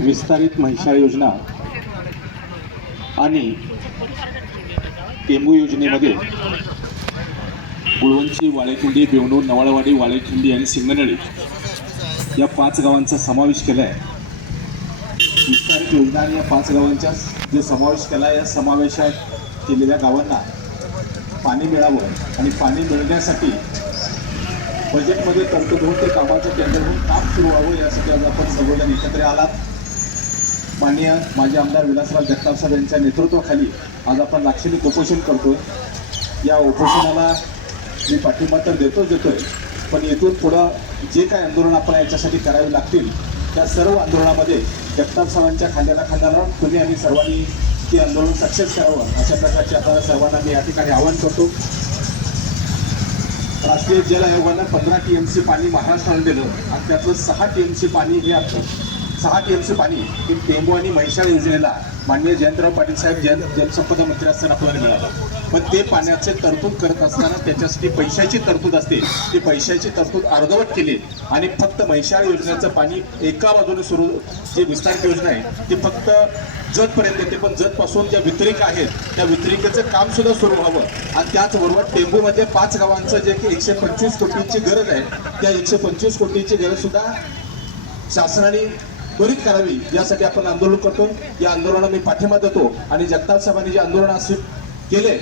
विस्तारित म्हैसाळ योजना आणि टेंबू योजनेमध्ये गुळवंची वाळेखिंडी बेवणूर नवाळवाडी वाळेखिंडी आणि सिंगनळी या पाच गावांचा समावेश केला आहे विस्तारित योजना आणि या पाच गावांचा जो समावेश केला आहे, या समावेशात केलेल्या गावांना पाणी मिळावं आणि पाणी मिळण्यासाठी बजेटमध्ये तरतूद होऊन ते कामाचं केंद्र होऊन काम सुरू व्हावं यासाठी आज आपण सर्वजण एकत्र आलात. माननीय माजी आमदार विलासराव जगताप साहेब यांच्या नेतृत्वाखाली आज आपण लाक्षणिक उपोषण करतो या उपोषणाला मी पाठिंबा तर देतोच देतोय पण येथून पुढं जे काय आंदोलन आपण याच्यासाठी करावे लागतील त्या सर्व आंदोलनामध्ये जगताप साहेबांच्या खांद्याला खांद्याला तुम्ही आणि सर्वांनी ते आंदोलन सक्सेस करावं अशा प्रकारचे आता सर्वांना मी या ठिकाणी आवाहन करतो. राष्ट्रीय जल आयोगानं पंधरा टी एम सी पाणी महाराष्ट्राला दिलं आणि त्यातलं सहा टी एम सी पाणी हे आपलं सहा टी एम सी पाणी हे टेंबू आणि म्हैशाळ योजनेला माननीय जयंतराव पाटील साहेब जल जलसंपदा मंत्री असताना आपल्याला मिळालं. पण ते पाण्याचे तरतूद करत असताना त्याच्यासाठी पैशाची तरतूद असते. ती पैशाची तरतूद अर्धवट केली आणि फक्त म्हैशाळ योजनेचं पाणी एका बाजूने सुरू जी विस्तारित योजना आहे ती फक्त जतपर्यंत येते. पण जतपासून ज्या वितरिका आहेत त्या वितरिकेचं काम सुद्धा सुरू व्हावं. आणि त्याचबरोबर टेंबूमध्ये पाच गावांचं जे की एकशे पंचवीस कोटींची गरज आहे त्या एकशे पंचवीस कोटींची गरज सुद्धा शासनाने त्वरित करावी. यासाठी आपण आंदोलन करतो. या आंदोलनाला मी पाठिंबा देतो. आणि जगताप साहेबांनी जे आंदोलन असे केले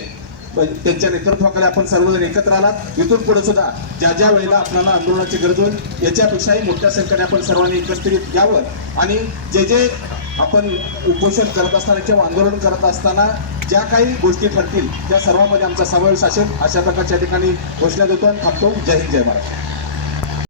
त्यांच्या नेतृत्वाकडे आपण सर्वजण एकत्र आलात. इथून पुढे सुद्धा ज्या ज्या वेळेला आपल्याला आंदोलनाची गरज होईल याच्यापेक्षाही मोठ्या संख्येने आपण सर्वांनी एकत्रित यावं. आणि जे जे आपण उपोषण करत असताना किंवा आंदोलन करत असताना ज्या काही गोष्टी ठरतील त्या सर्वांमध्ये आमचा समावेश असेल अशा प्रकारच्या ठिकाणी घोषणा देतो आणि थांबतो. जय हिंद जय महाराष्ट्र.